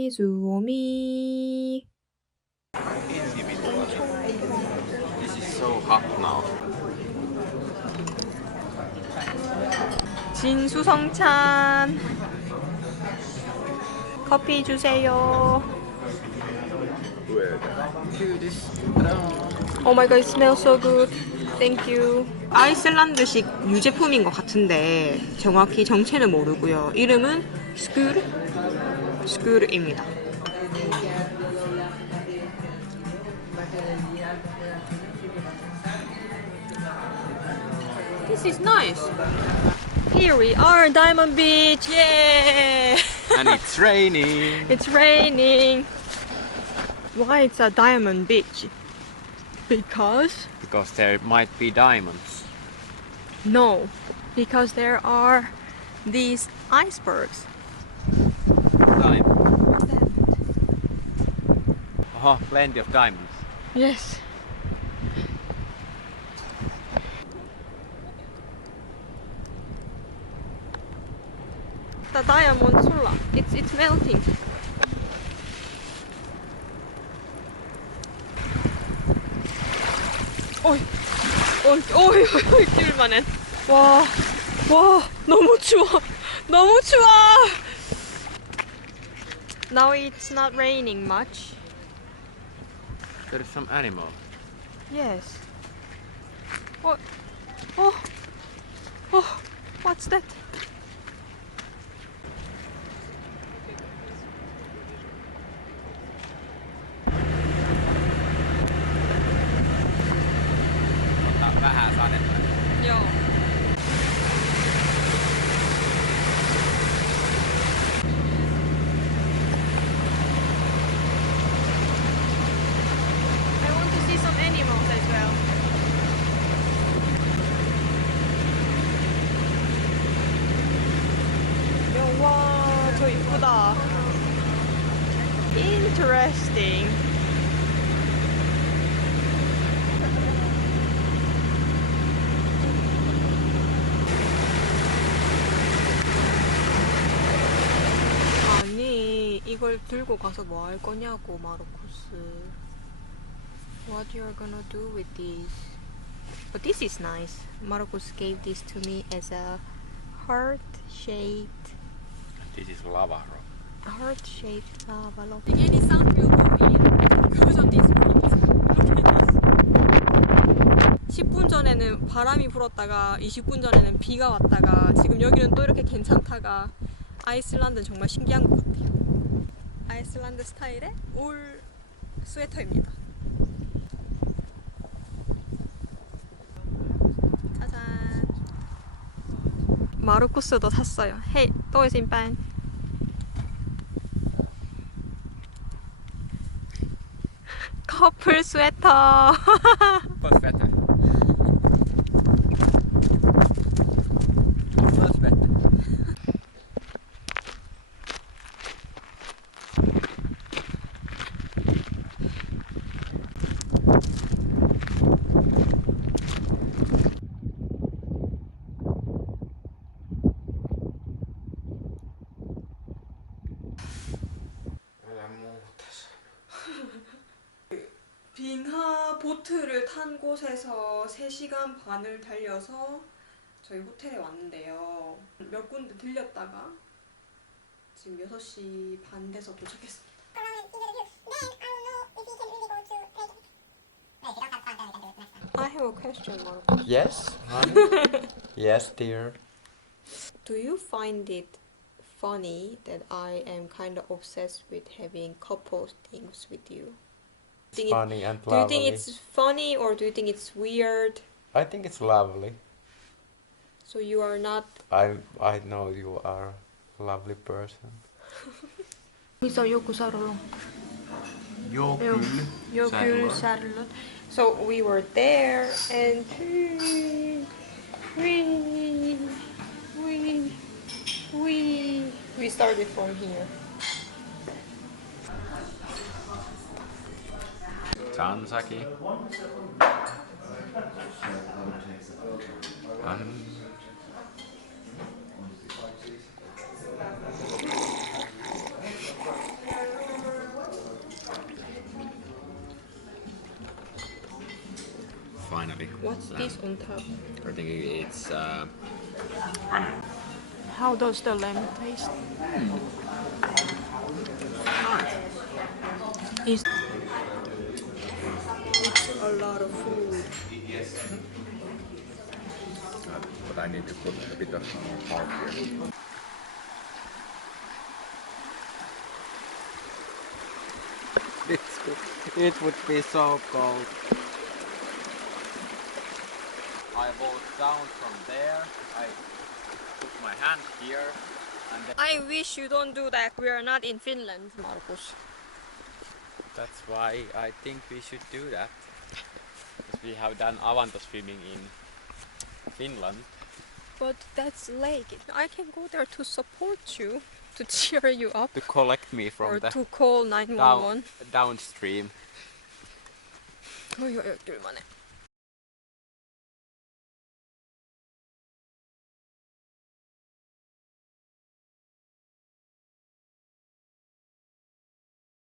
언니 수오미. This is so hot now. 진수성찬. 커피 주세요. Oh my god, it smells so good. Thank you. 아이슬란드식 유제품인 것 같은데 정확히 정체는 모르고요. 이름은 스쿠르입니다. This is nice. Here we are, Diamond Beach. Yeah. And it's raining. It's raining. Why it's a diamond beach? Because there might be diamonds. no, because there are these icebergs. Diamonds. Oh, plenty of diamonds. Yes. The diamond sola. It's melting. 어이, 길만해. 와, 너무 추워. 너무 추워. Now it's not raining much. There is some animal. Yes. What's that? Vähän sadetta. Joo. I want to see some animals as well. 와, 저 이쁘다. Interesting. 아니, 이걸 들고 가서 뭐 할 거냐고, 마르코스. What you're gonna do with this? But this is nice. Marcus gave this to me as a heart-shaped This is lava rock. heart-shaped lava rock. Any sound will go in because of these rocks. Look at this. 10분 전에는 바람이 불었다가 20분 전에는 비가 왔다가 지금 여기는 또 이렇게 괜찮다가 아이슬란드는 정말 신기한 것 같아요. 아이슬란드 스타일의 울 스웨터입니다. 짜잔. 마르쿠스도 샀어요. 헤이, 또 신반. 커플 스웨터. What's better? What's better? 빙하 보트를 탄 곳에서 3시간 반을 달려서 저희 호텔에 왔는데요. 몇 군데 들렸다가 지금 6시 반 돼서 도착했습니다. I have a question, Marco. Yes, honey. Yes, dear. Do you find it funny that I am kind of obsessed with having couple things with you? Funny and Do you lovely. think it's funny or do you think it's weird? I think it's lovely. So you are not. I know you are a lovely person. 여기서 요구 사러. 요귤 샤를롯. So we were there and we started from here. Tansaki. finally. What's this on top? I think it's How does the lamb taste? It's a lot of food. but I need to put a bit of salt here. It would be so cold. I walked down from there. I put my hand here, and then I wish you don't do that. We are not in Finland, Markus. that's why I think we should do that. Because we have done avanto swimming in Finland. But that's lake. I can go there to support you, to cheer you up, To collect me from or the to call 911. downstream. Oi, oi, oi, kylmänen.